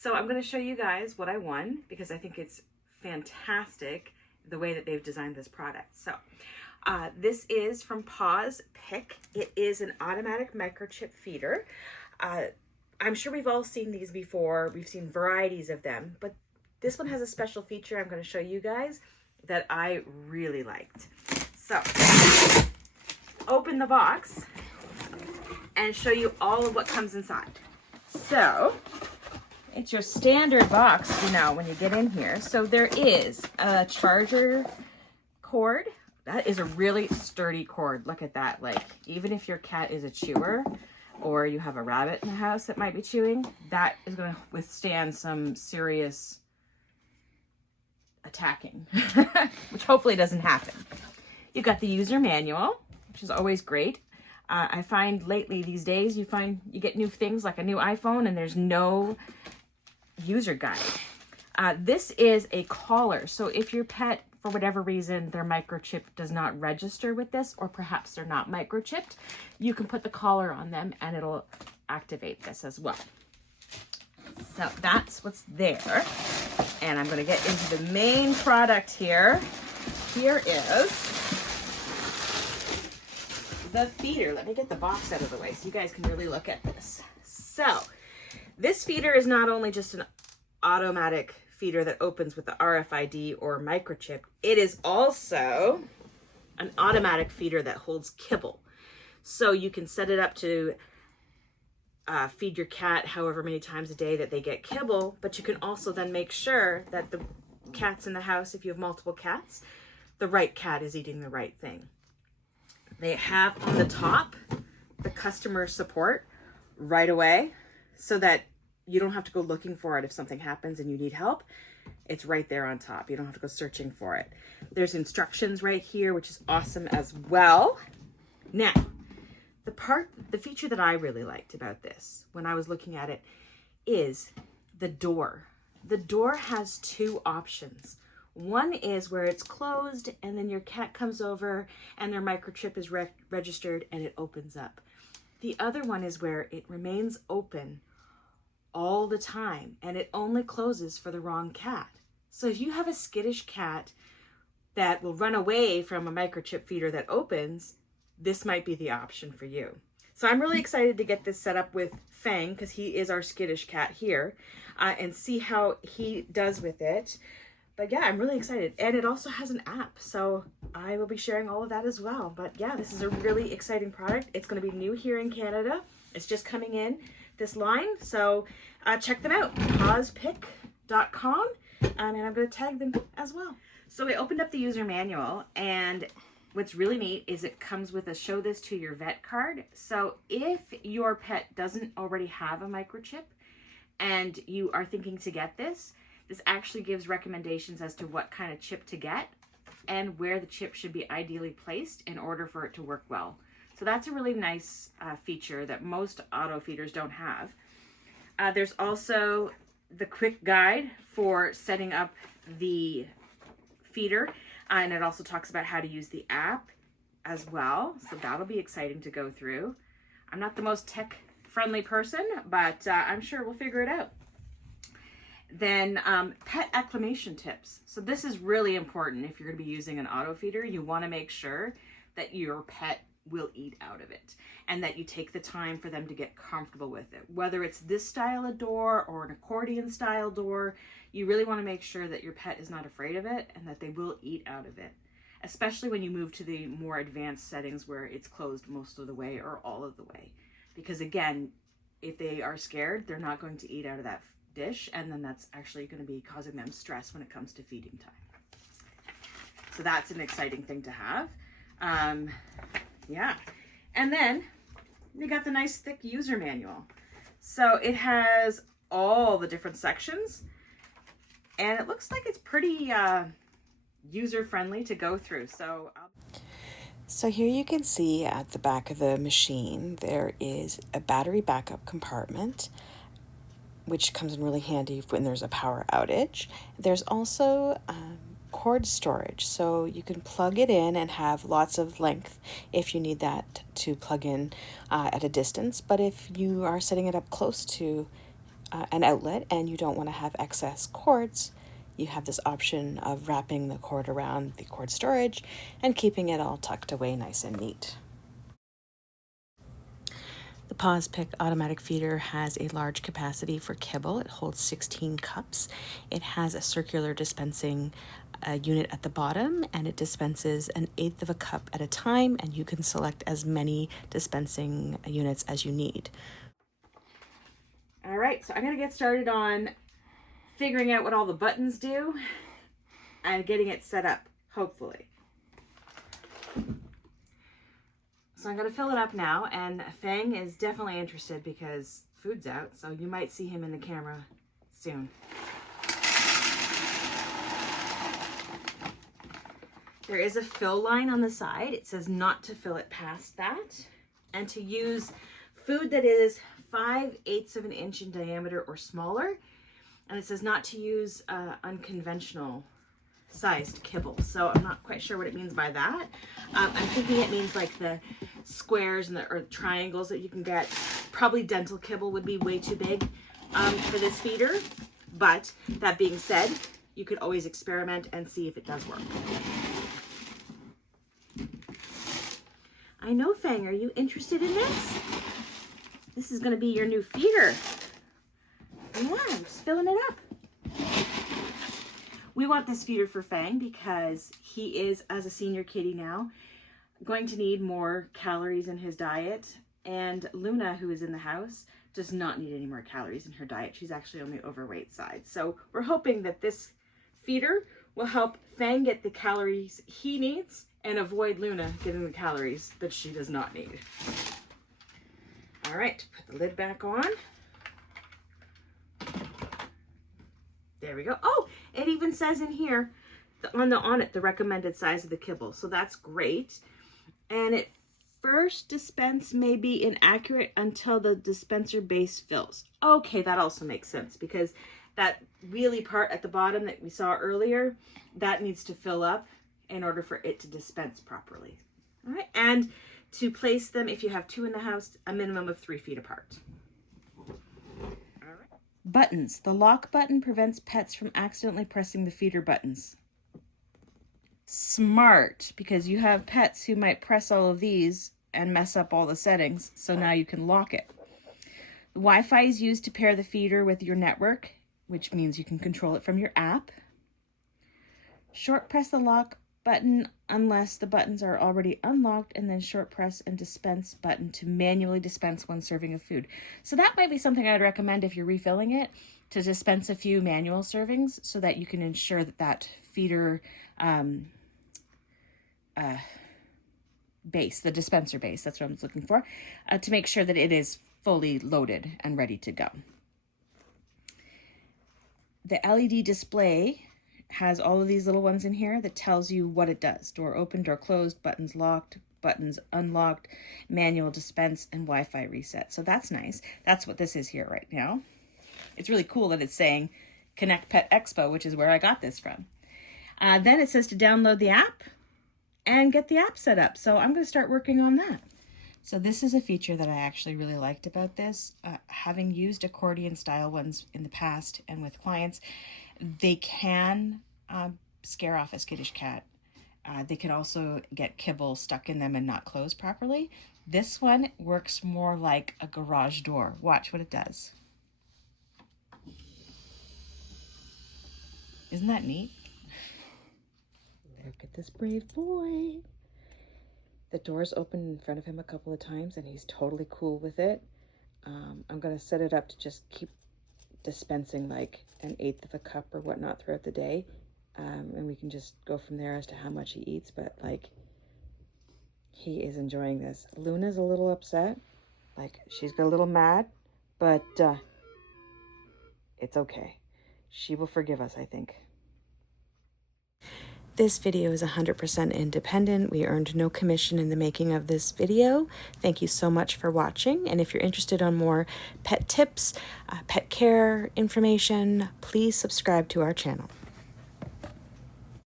So I'm going to show you guys what I won because I think it's fantastic the way that they've designed this product. So this is from PawsPik. It is an automatic microchip feeder. I'm sure we've all seen these before. We've seen varieties of them, but this one has a special feature I'm going to show you guys that I really liked. So open the box and show you all of what comes inside. So it's your standard box, you know, when you get in here. So there is a charger cord. That is a really sturdy cord. Look at that. Like, even if your cat is a chewer or you have a rabbit in the house that might be chewing, that is going to withstand some serious attacking, which hopefully doesn't happen. You've got the user manual, which is always great. I find lately these days, you get new things like a new iPhone and there's no user guide. This is a collar. So if your pet, for whatever reason, their microchip does not register with this, or perhaps they're not microchipped, you can put the collar on them and it'll activate this as well. So that's what's there. And I'm going to get into the main product here. Here is the feeder. Let me get the box out of the way so you guys can really look at this. So this feeder is not only just an automatic feeder that opens with the RFID or microchip, it is also an automatic feeder that holds kibble. So you can set it up to feed your cat however many times a day that they get kibble, but you can also then make sure that the cats in the house, if you have multiple cats, the right cat is eating the right thing. They have on the top the customer support right away, so that you don't have to go looking for it if something happens and you need help. It's right there on top. You don't have to go searching for it. There's instructions right here, which is awesome as well. Now, the feature that I really liked about this when I was looking at it is the door. The door has two options. One is where it's closed and then your cat comes over and their microchip is registered and it opens up. The other one is where it remains open all the time and it only closes for the wrong cat. So if you have a skittish cat that will run away from a microchip feeder that opens, this might be the option for you. So I'm really excited to get this set up with Fang, because he is our skittish cat here, and see how he does with it. But yeah, I'm really excited. And it also has an app, so I will be sharing all of that as well. But yeah, this is a really exciting product. It's going to be new here in Canada. It's just coming in this line. So check them out, PawsPik.com, and I'm going to tag them as well. So I opened up the user manual, and what's really neat is it comes with a show this to your vet card. So if your pet doesn't already have a microchip and you are thinking to get this, this actually gives recommendations as to what kind of chip to get and where the chip should be ideally placed in order for it to work well. So that's a really nice feature that most auto feeders don't have. There's also the quick guide for setting up the feeder, and it also talks about how to use the app as well. So that'll be exciting to go through. I'm not the most tech-friendly person, but I'm sure we'll figure it out. Then pet acclimation tips. So this is really important if you're going to be using an auto feeder. You want to make sure that your pet will eat out of it and that you take the time for them to get comfortable with it. Whether it's this style of door or an accordion style door, you really want to make sure that your pet is not afraid of it and that they will eat out of it, especially when you move to the more advanced settings where it's closed most of the way or all of the way. Because again, if they are scared, they're not going to eat out of that dish, and then that's actually going to be causing them stress when it comes to feeding time. So that's an exciting thing to have. Yeah. And then you got the nice thick user manual. So it has all the different sections, and it looks like it's pretty user-friendly to go through. So here you can see at the back of the machine, there is a battery backup compartment, which comes in really handy when there's a power outage. There's also cord storage, so you can plug it in and have lots of length if you need that to plug in at a distance. But if you are setting it up close to an outlet and you don't want to have excess cords, you have this option of wrapping the cord around the cord storage and keeping it all tucked away nice and neat. The PawsPik automatic feeder has a large capacity for kibble. It holds 16 cups. It has a circular dispensing unit at the bottom, and it dispenses 1/8 of a cup at a time, and you can select as many dispensing units as you need. All right, so I'm gonna get started on figuring out what all the buttons do and getting it set up, hopefully. So I'm gonna fill it up now, and Fang is definitely interested because food's out, so you might see him in the camera soon. There is a fill line on the side. It says not to fill it past that, and to use food that is 5/8 of an inch in diameter or smaller. And it says not to use unconventional sized kibble. So I'm not quite sure what it means by that. I'm thinking it means like the squares and or triangles that you can get. Probably dental kibble would be way too big for this feeder. But that being said, you could always experiment and see if it does work. I know, Fang, are you interested in this? This is gonna be your new feeder. Yeah, I'm just filling it up. We want this feeder for Fang because he is, as a senior kitty now, going to need more calories in his diet. And Luna, who is in the house, does not need any more calories in her diet. She's actually on the overweight side. So we're hoping that this feeder will help Fang get the calories he needs and avoid Luna getting the calories that she does not need. All right, put the lid back on. There we go. Oh, it even says in here on it the recommended size of the kibble. So that's great. And it first dispense may be inaccurate until the dispenser base fills. Okay, that also makes sense because that wheelie part at the bottom that we saw earlier, that needs to fill up in order for it to dispense properly. All right, and to place them, if you have 2 in the house, a minimum of 3 feet apart. Buttons. The lock button prevents pets from accidentally pressing the feeder buttons. Smart, because you have pets who might press all of these and mess up all the settings, so now you can lock it. The Wi-Fi is used to pair the feeder with your network, which means you can control it from your app. Short press the lock button unless the buttons are already unlocked, and then short press and dispense button to manually dispense one serving of food. So that might be something I'd recommend if you're refilling it, to dispense a few manual servings so that you can ensure that that feeder base, the dispenser base, that's what I'm looking for, to make sure that it is fully loaded and ready to go. The LED display has all of these little ones in here that tells you what it does. Door open, door closed, buttons locked, buttons unlocked, manual dispense, and Wi-Fi reset. So that's nice. That's what this is here right now. It's really cool that it's saying Connect Pet Expo, which is where I got this from. Then it says to download the app and get the app set up. So I'm going to start working on that. So this is a feature that I actually really liked about this. Having used accordion style ones in the past and with clients, they can scare off a skittish cat. They can also get kibble stuck in them and not close properly. This one works more like a garage door. Watch what it does. Isn't that neat? Look at this brave boy. The door's open in front of him a couple of times and he's totally cool with it. I'm going to set it up to just keep dispensing like 1/8 of a cup or whatnot throughout the day. And we can just go from there as to how much he eats. But like, he is enjoying this. Luna's a little upset. Like, she's got a little mad, but it's okay. She will forgive us, I think. This video is 100% independent. We earned no commission in the making of this video. Thank you so much for watching. And if you're interested on more pet tips, pet care information, please subscribe to our channel.